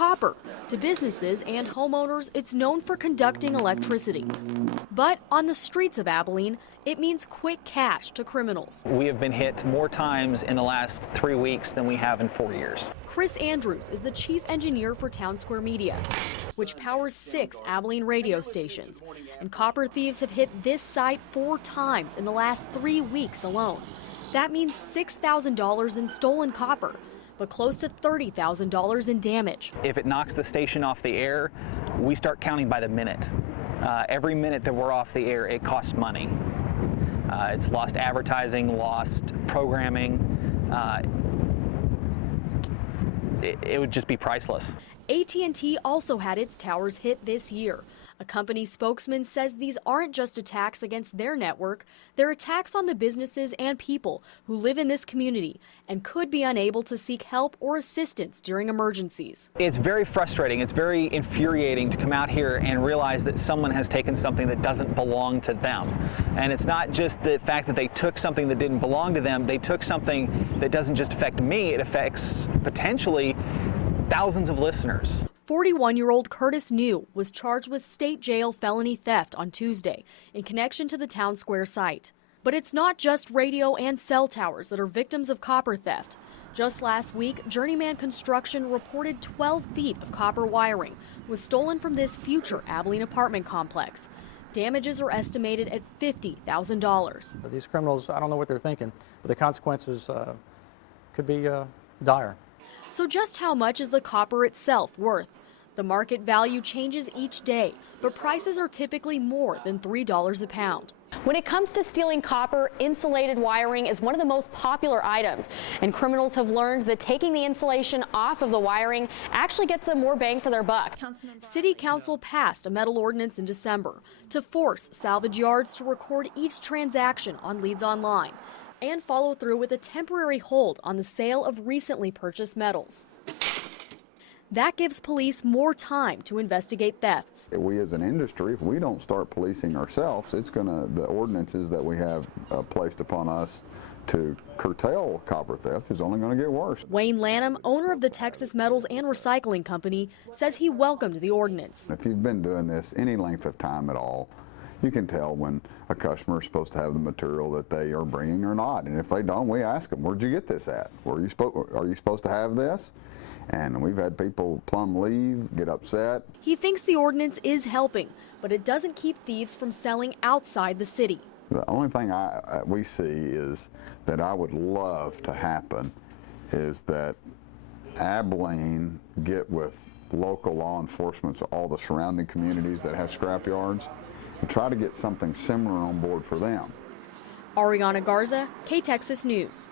copper. To businesses and homeowners, it's known for conducting electricity. But on the streets of Abilene, it means quick cash to criminals. We have been hit more times in the last 3 weeks than we have in 4 years. Chris Andrews is the chief engineer for Town Square Media, which powers 6 Abilene radio stations. And copper thieves have hit this site 4 times in the last 3 weeks alone. That means $6,000 in stolen copper, but close to $30,000 in damage. If it knocks the station off the air, we start counting by the minute. Every minute that we're off the air, it costs money. It's lost advertising, lost programming. It would just be priceless. AT&T also had its towers hit this year. A company spokesman says these aren't just attacks against their network, they're attacks on the businesses and people who live in this community and could be unable to seek help or assistance during emergencies. It's very frustrating, it's very infuriating to come out here and realize that someone has taken something that doesn't belong to them. And it's not just the fact that they took something that didn't belong to them, they took something that doesn't just affect me, it affects potentially thousands of listeners. 41-year-old Curtis New was charged with state jail felony theft on Tuesday in connection to the Town Square site. But it's not just radio and cell towers that are victims of copper theft. Just last week, Journeyman Construction reported 12 feet of copper wiring was stolen from this future Abilene apartment complex. Damages are estimated at $50,000. These criminals, I don't know what they're thinking, but the consequences could be dire. So just how much is the copper itself worth? The market value changes each day, but prices are typically more than $3 a pound. When it comes to stealing copper, insulated wiring is one of the most popular items, and criminals have learned that taking the insulation off of the wiring actually gets them more bang for their buck. City Council passed a metal ordinance in December to force salvage yards to record each transaction on Leads Online and follow through with a temporary hold on the sale of recently purchased metals. That gives police more time to investigate thefts. We as an industry, if we don't start policing ourselves, the ordinances that we have placed upon us to curtail copper theft is only going to get worse. Wayne Lanham, owner of the Texas Metals and Recycling Company, says he welcomed the ordinance. If you've been doing this any length of time at all, you can tell when a customer is supposed to have the material that they are bringing or not. And if they don't, we ask them, where'd you get this at? Are you supposed to have this? And we've had people plumb leave, get upset. He thinks the ordinance is helping, but it doesn't keep thieves from selling outside the city. The only thing we see is that I would love to happen is that Abilene get with local law enforcement, so all the surrounding communities that have scrap yards, and try to get something similar on board for them. Ariana Garza, KTexas News.